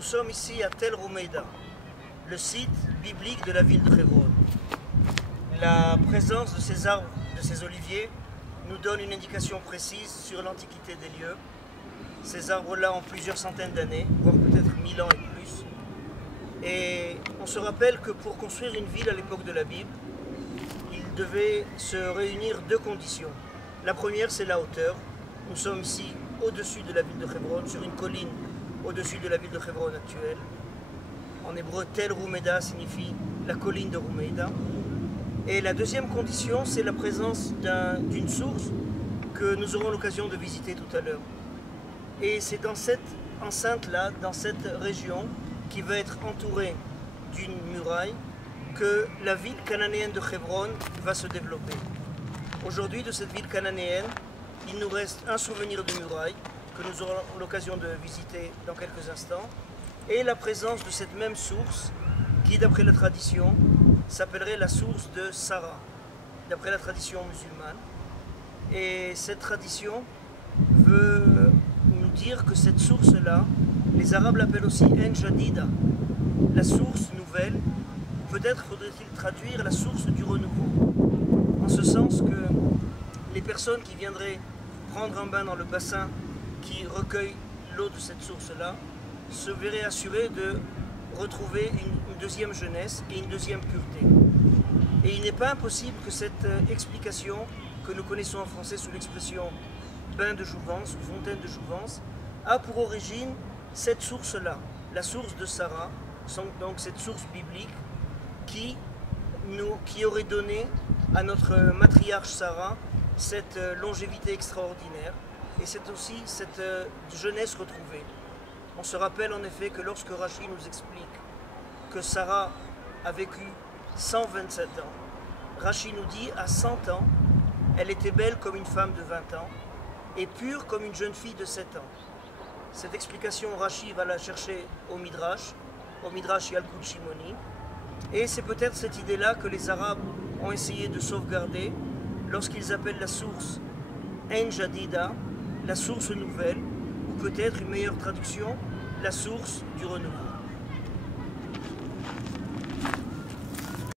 Nous sommes ici à Tel Rumeida, le site biblique de la ville de Hebron. La présence de ces arbres, de ces oliviers, nous donne une indication précise sur l'antiquité des lieux. Ces arbres-là ont plusieurs centaines d'années, voire peut-être 1000 ans et plus. Et on se rappelle que pour construire une ville à l'époque de la Bible, il devait se réunir deux conditions. La première, c'est la hauteur. Nous sommes ici au-dessus de la ville de Hebron, sur une colline au-dessus de la ville de Hebron actuelle. En hébreu, Tel Rumeida signifie la colline de Rumeida. Et la deuxième condition, c'est la présence d'une source que nous aurons l'occasion de visiter tout à l'heure. Et c'est dans cette enceinte-là, dans cette région, qui va être entourée d'une muraille, que la ville cananéenne de Hebron va se développer. Aujourd'hui, de cette ville cananéenne, il nous reste un souvenir de muraille, que nous aurons l'occasion de visiter dans quelques instants, et la présence de cette même source, qui, d'après la tradition, s'appellerait la source de Sarah, d'après la tradition musulmane. Et cette tradition veut nous dire que cette source-là, les Arabes l'appellent aussi En Jadida, la source nouvelle, ou peut-être faudrait-il traduire la source du renouveau, en ce sens que les personnes qui viendraient prendre un bain dans le bassin qui recueille l'eau de cette source-là se verraient assurées de retrouver une deuxième jeunesse et une deuxième pureté. Et il n'est pas impossible que cette explication que nous connaissons en français sous l'expression bain de jouvence ou fontaine de jouvence a pour origine cette source-là, la source de Sarah, donc cette source biblique qui aurait donné à notre matriarche Sarah cette longévité extraordinaire et c'est aussi cette jeunesse retrouvée. On se rappelle en effet que lorsque Rashi nous explique que Sarah a vécu 127 ans, Rashi nous dit à 100 ans, elle était belle comme une femme de 20 ans et pure comme une jeune fille de 7 ans. Cette explication, Rashi va la chercher au Midrash Yalkut Shimoni, et c'est peut-être cette idée-là que les Arabes ont essayé de sauvegarder lorsqu'ils appellent la source En Jadida, la source nouvelle, ou peut-être une meilleure traduction, la source du renouveau.